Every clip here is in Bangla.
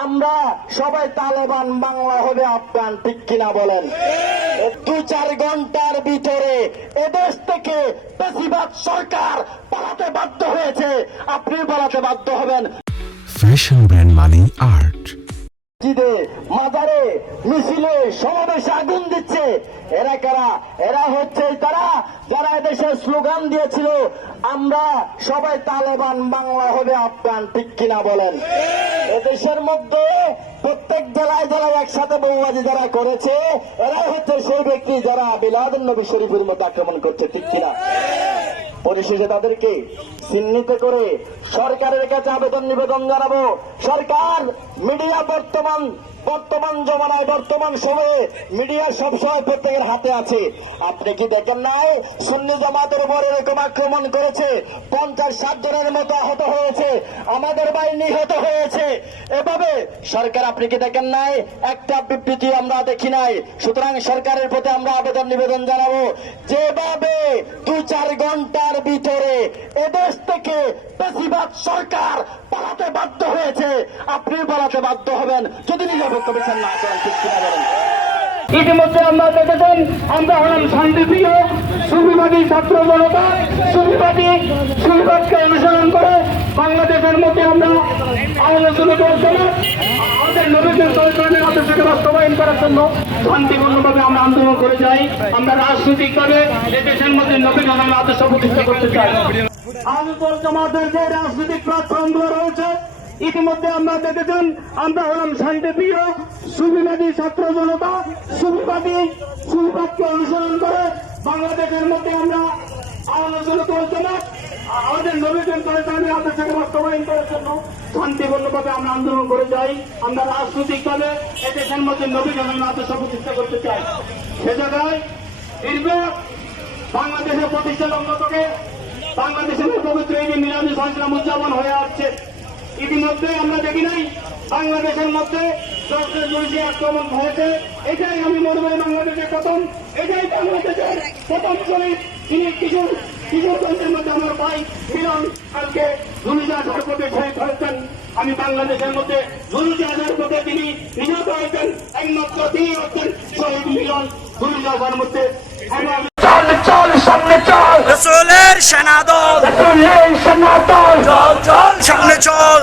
আমরা সবাই তালেবান, বাংলা হবে আফগান, ঠিক কিনা বলেন? 2-4 ঘন্টার ভিতরে এদেশ থেকে বেশিরভাগ সরকার পালাতে বাধ্য হয়েছে, আপনি পালাতে বাধ্য হবেন। ফ্যাশন ব্র্যান্ড মানে আর্ট। মাজারে, মিছিলে, সমাবেশে আগুন দিচ্ছে। এরা কারা? এরা হচ্ছে তারা যারা এদেশে স্লোগান দিয়েছিল, আমরা সবাই তালেবান, বাংলা হবে আফগান, ঠিক কিনা বলেন? এদেশের মধ্যে প্রত্যেক জেলায় জেলায় একসাথে বৌবাজি যারা করেছে, এরাই হচ্ছে সেই ব্যক্তি যারা বিলাদুন নবী শরীফের মতো আক্রমণ করছে, ঠিক কিনা? পরিশেষে তাদেরকে চিহ্নিত করে সরকারের কাছে আবেদন নিবেদন জানাবো। সরকার, মিডিয়া বর্তমান জমানায়, বর্তমান সময়ে মিডিয়া সবসময় প্রত্যেকের হাতে আছে। আপনি কি দেখেন নাই সুন্নি জামাতের উপর এরকম আক্রমণ করেছে, 50-60 জনের মতো আহত হয়েছে, আমাদের ভাই নিহত হয়েছে। এভাবে সরকার, আপনি কি দেখেন নাই? একটা বিবৃতি আমরা দেখি নাই। সুতরাং সরকারের প্রতি আমরা আবেদন নিবেদন জানাবো, যেভাবে 2-4 ঘন্টার ভিতরে এদেশ থেকে বেশিরভাগ সরকার পালাতে বাধ্য হয়েছে, আপনি পালাতে বাধ্য হবেন যদি নিরপেক্ষ বিচার না করেন, ঠিক কিনা বলেন? ইতিমধ্যে আমরা দেখেছেন, আমরা হলাম শান্তিপ্রিয় সুবিবাদী ছাত্র জনতা। সুবিবাদকে অনুসরণ করে বাংলাদেশের মধ্যে আমরা আলোচনা করছিলাম আমাদের নবীদের সরকারের আদর্শকে বাস্তবায়ন করার জন্য শান্তিপূর্ণভাবে আমরা আন্দোলন করে যাই। আমরা রাজনৈতিকভাবে দেশের মধ্যে নবী ধর্মের আদর্শ প্রতিষ্ঠা করতে চাই। আলোচনা জামাতের যে রাজনৈতিক প্ল্যাটফর্মগুলো রয়েছে, ইতিমধ্যে আমরা দেখেছেন, আমরা হলাম শান্তিপ্রিয় সুবিবাদী ছাত্র জনতা। সুবিবাদকে অনুসরণ করে বাংলাদেশের মধ্যে আমরা আলোচনা করছিলাম আমাদের নবীদের সরকারের আদর্শকে বাস্তবায়ন করার জন্য শান্তিপূর্ণভাবে আমরা আন্দোলন করে যাই। আমরা রাজনৈতিকভাবে দেশের মধ্যে নবী ধর্মের আদর্শ প্রতিষ্ঠা করতে চাই। সে জায়গায় দীর্ঘ বাংলাদেশের প্রতিষ্ঠা লগ্ন থেকে বাংলাদেশের পবিত্র ঈদ মিলাদুল ইসলাম উদযাপন হয়ে আসছে। ইতিমধ্যে আমরা দেখি নাই বাংলাদেশের মধ্যে জঙ্গি আক্রমণ হয়েছে। এটাই আমি মনে করি বাংলাদেশের প্রথম, এটাই বাংলাদেশের প্রথম শহীদ। তিনি কিশোরগঞ্জের মধ্যে আমার ভাই মিলন আজকে ধুলিজা ঝড়পথে শহীদ হয়েছেন। আমি বাংলাদেশের মধ্যে ধুলিজা ঝড়পথে তিনি নিহত হয়েছেন। একমাত্র তিনি হচ্ছেন শহীদ মিলন ধুলিজা ঝড়পথে। চল সামনে চল, রাসূলের সেনাদল, চল চল সামনে চল।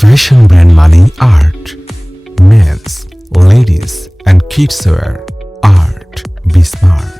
ফ্যাশন ব্র্যান্ড মানে art. Men's, ladies and kids wear. Art. Be smart.